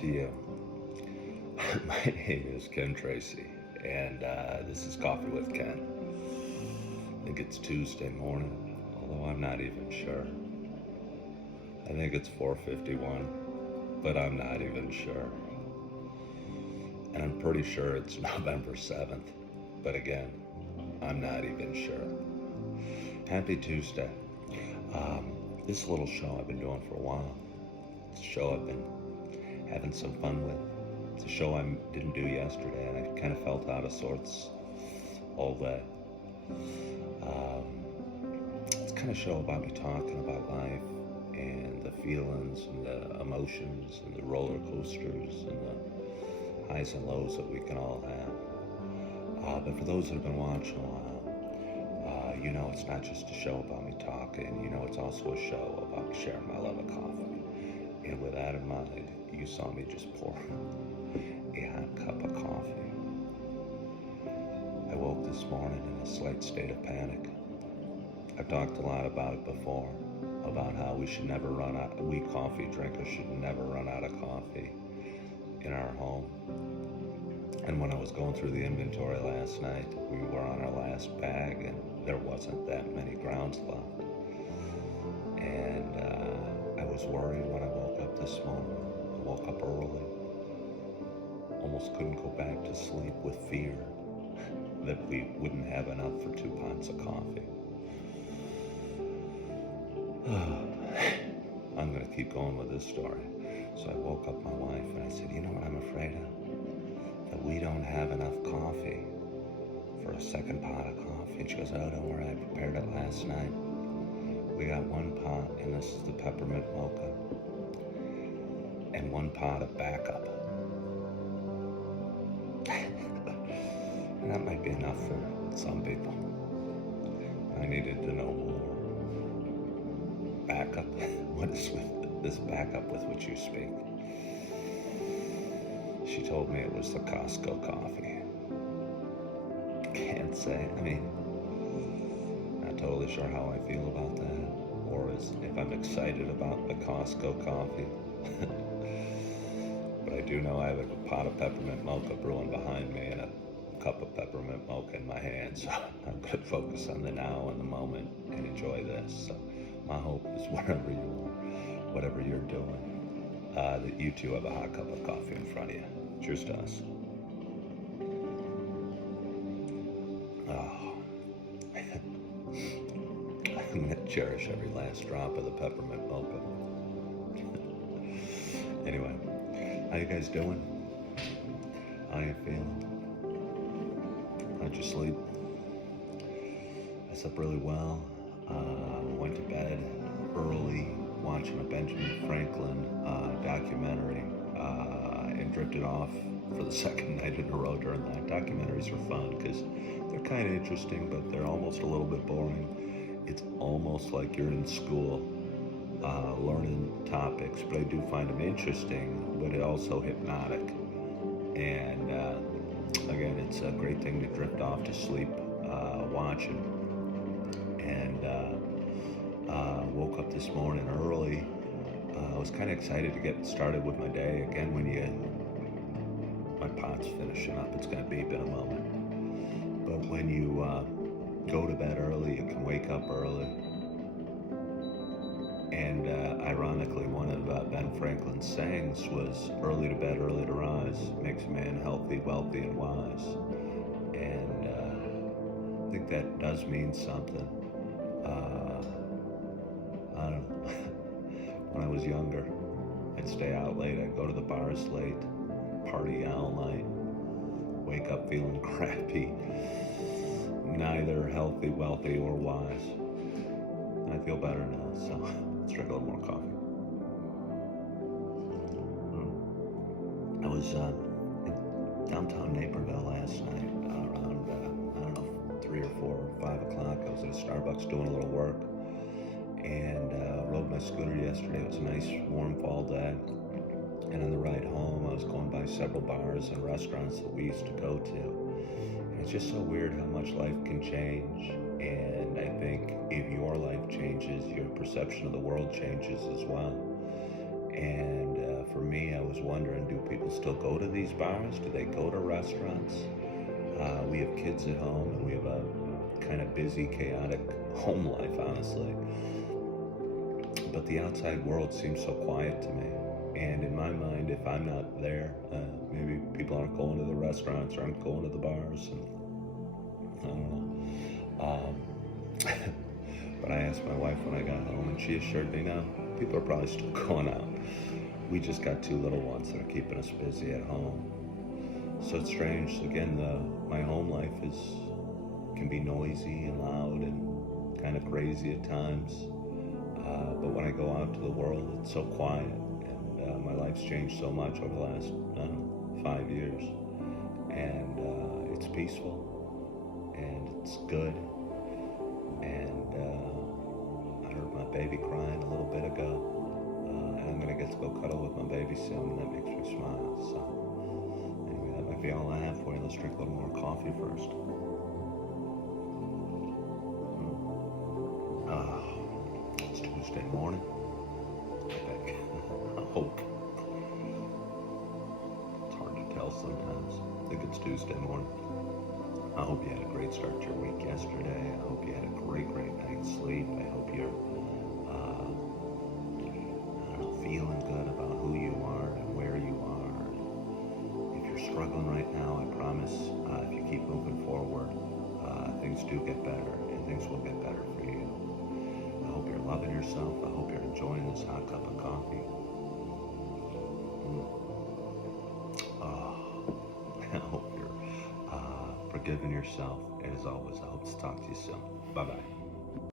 to you. My name is Ken Tracy, and this is Coffee with Ken. I think it's Tuesday morning, although I'm not even sure. I think it's 4:51, but I'm not even sure. And I'm pretty sure it's November 7th, but again, I'm not even sure. Happy Tuesday. This little show I've been doing for a while. It's a show I've been having some fun with. It's a show I didn't do yesterday, and I kind of felt out of sorts all day. It's kind of show about me talking about life and the feelings and the emotions and the roller coasters and the highs and lows that we can all have. But for those that have been watching a while, you know it's not just a show about me talking. You know it's also a show about sharing my love of coffee. And with that in mind, you saw me just pour a hot cup of coffee. I woke this morning in a slight state of panic. I've talked a lot about it before, about how we coffee drinkers should never run out of coffee in our home. And when I was going through the inventory last night, we were on our last bag and there wasn't that many grounds left. And I was worried when I woke up this morning. I woke up early. Almost couldn't go back to sleep with fear that we wouldn't have enough for 2 pots of coffee. I'm going to keep going with this story. So I woke up my wife and I said, you know what I'm afraid of? That we don't have enough coffee for a second pot of coffee. And she goes, oh, don't worry, I prepared it last night. We got 1 pot, and this is the peppermint mocha, and 1 pot of backup. And that might be enough for some people. I needed to know more. Backup? What is with this backup with which you speak? She told me it was the Costco coffee. Can't say. Not totally sure how I feel about that, or if I'm excited about the Costco coffee. But I do know I have a pot of peppermint mocha brewing behind me and a cup of peppermint mocha in my hand, so I'm going to focus on the now and the moment and enjoy this. So my hope is wherever you are, whatever you're doing, that you too have a hot cup of coffee in front of you. Cheers to us. Oh. I'm going to cherish every last drop of the peppermint mocha. Anyway, how you guys doing? How you feeling? How'd you sleep? I slept really well. Went to bed early, watching a Benjamin Franklin documentary, and drifted off for the second night in a row during that. Documentaries are fun because they're kind of interesting, but they're almost a little bit boring. It's almost like you're in school learning topics, but I do find them interesting, but it also hypnotic. And again, it's a great thing to drift off to sleep watching. And woke up this morning early. I was kind of excited to get started with my day. Again, my pot's finishing up, it's going to beep in a moment. But when you go to bed early, you can wake up early. And ironically, one of Ben Franklin's sayings was, early to bed, early to rise, makes a man healthy, wealthy, and wise. And I think that does mean something. I don't know. When I was younger, I'd stay out late, I'd go to the bars late, party all night, wake up feeling crappy, neither healthy, wealthy, or wise. I feel better now, so let's drink a little more coffee. I was in downtown Naperville last night around, 3 or 4 or 5 o'clock. I was at a Starbucks doing a little work and rode my scooter yesterday. It was a nice warm fall day. And on the ride home, I was going by several bars and restaurants that we used to go to. And it's just so weird how much life can change. And I think if your life changes, your perception of the world changes as well. And for me, I was wondering, do people still go to these bars? Do they go to restaurants? We have kids at home, and we have a kind of busy, chaotic home life, honestly. But the outside world seems so quiet to me. And in my mind, if I'm not there, maybe people aren't going to the restaurants or aren't going to the bars. And I don't know. But I asked my wife when I got home, and she assured me, no, people are probably still going out. We just got 2 little ones that are keeping us busy at home. So it's strange. Again, my home life can be noisy and loud and kind of crazy at times. But when I go out to the world, it's so quiet. And my life's changed so much over the last, 5 years. And it's peaceful and it's good. And I heard my baby crying a little bit ago. And I'm going to get to go cuddle with my baby soon, and that makes me smile. So anyway, that might be all I have for you. Let's drink a little more coffee first. It's Tuesday morning. I hope. It's hard to tell sometimes. I think it's Tuesday morning. I hope you had a great start to your week yesterday. I hope you had a great night's sleep. I hope you're feeling good about who you are and where you are. If you're struggling right now, I promise, if you keep moving forward, things do get better, and things will get better for you. I hope you're loving yourself. I hope you're enjoying this hot cup of coffee. I hope you're forgiving yourself. And as always, I hope to talk to you soon. Bye-bye.